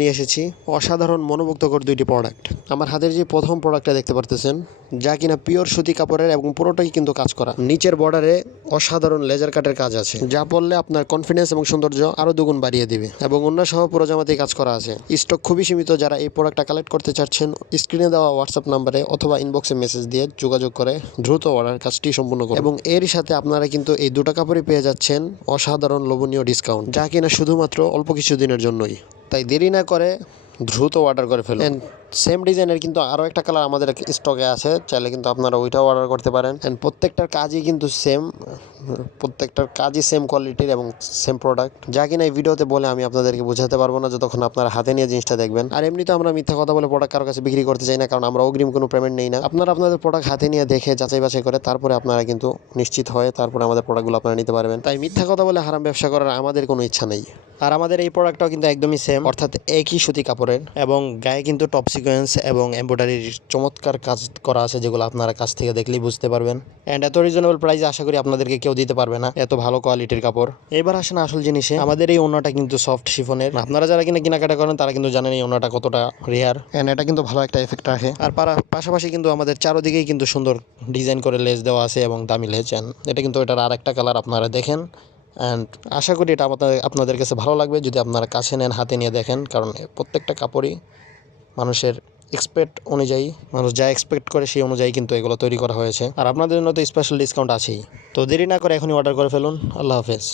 নিয়ে এসেছি অসাধারণ মনোমুগ্ধকর দুইটি প্রোডাক্ট। আমার হাতের যে প্রথম প্রোডাক্টটা দেখতে পারতেছেন, যা কিনা পিওর সুতি কাপড়ের এবং পুরোটাই কিন্তু কাজ করা। নিচের বর্ডারে অসাধারণ লেজার কাটের কাজ আছে, যা পরলে আপনার কনফিডেন্স এবং সৌন্দর্য আরো দুগুণ বাড়িয়ে দিবে। এবং অন্য সহ পুরো জামাতেই কাজ করা আছে। স্টক খুবই সীমিত। যারা এই প্রোডাক্টটা কালেক্ট করতে চাচ্ছেন, স্ক্রিনে দেওয়া হোয়াটসঅ্যাপ নাম্বারে অথবা ইনবক্সে মেসেজ দিয়ে যোগাযোগ করে দ্রুত অর্ডার কাজটি সম্পূর্ণ করুন। এবং এরই সাথে আপনারা কিন্তু এই দুটো কাপড়ই পেয়ে যাচ্ছেন অসাধারণ লোভনীয় ডিসকাউন্ট, যা কিনা শুধুমাত্র অল্প কিছু দিনের জন্যই। তাই দেরি না করে দ্রুত অর্ডার করে ফেলুন। সেম ডিজাইনের কিন্তু আরও একটা কালার আমাদের স্টকে আছে, চাইলে কিন্তু আপনারা ওইটাও অর্ডার করতে পারেন। অ্যান্ড প্রত্যেকটার কাজই কিন্তু সেম কোয়ালিটির এবং সেম প্রোডাক্ট, যা কিনা এই ভিডিওতে বলে আমি আপনাদেরকে বোঝাতে পারবো না যতক্ষণ আপনারা হাতে নিয়ে জিনিসটা দেখবেন। আর এমনিতে আমরা মিথ্যা কথা বলে প্রোডাক্ট কারো কাছে বিক্রি করতে চাই না, কারণ আমরা অগ্রিম কোনো পেমেন্ট নেই না। আপনারা আপনাদের প্রোডাক্ট হাতে নিয়ে দেখে যাচাই বাছাই করে তারপরে আপনারা কিন্তু নিশ্চিত হয়ে তারপরে আমাদের প্রোডাক্টগুলো আপনারা নিতে পারবেন। তাই মিথ্যা কথা বলে হারাম ব্যবসা করার আমাদের কোনো ইচ্ছা নেই। আর আমাদের এই প্রোডাক্টটাও কিন্তু একদমই সেম, অর্থাৎ একই সুতি কাপড়ের, এবং গায়ে কিন্তু টপ সিকোয়েন্স এবং এমব্রয়ডারির চমৎকার কাজ করা আছে, যেগুলো আপনারা কাছ থেকে দেখলেই বুঝতে পারবেন। অ্যান্ড এত রিজনেবল প্রাইসে আশা করি আপনাদেরকে কেউ দিতে পারবে না, এত ভালো কোয়ালিটির কাপড়। এবার আসেন আসল জিনিসে। আমাদের এই ওড়নাটা কিন্তু সফট শিফনের। আপনারা যারা কিনা কেনাকাটা করেন তারা কিন্তু জানেন এই ওড়নাটা কতটা রেয়ার, অ্যান্ড এটা কিন্তু ভালো একটা এফেক্ট রাখে। আর পাশাপাশি কিন্তু আমাদের চারোদিকেই কিন্তু সুন্দর ডিজাইন করে লেস দেওয়া আছে এবং দামি লেস। এটা কিন্তু এটার আর একটা কালার, আপনারা দেখেন। অ্যান্ড আশা করি এটা আপনাদের কাছে ভালো লাগবে যদি আপনারা কাছে নেন, হাতে নিয়ে দেখেন, কারণ প্রত্যেকটা কাপড়ই মানুষের মানুষ যা এক্সপেক্ট করে সেই অনুযায়ী কিন্তু এগুলো তৈরি করা হয়েছে। আর আপনাদের জন্য তো স্পেশাল ডিসকাউন্ট আছেই। তো দেরি না করে এখনই অর্ডার করে ফেলুন। আল্লাহ হাফেজ।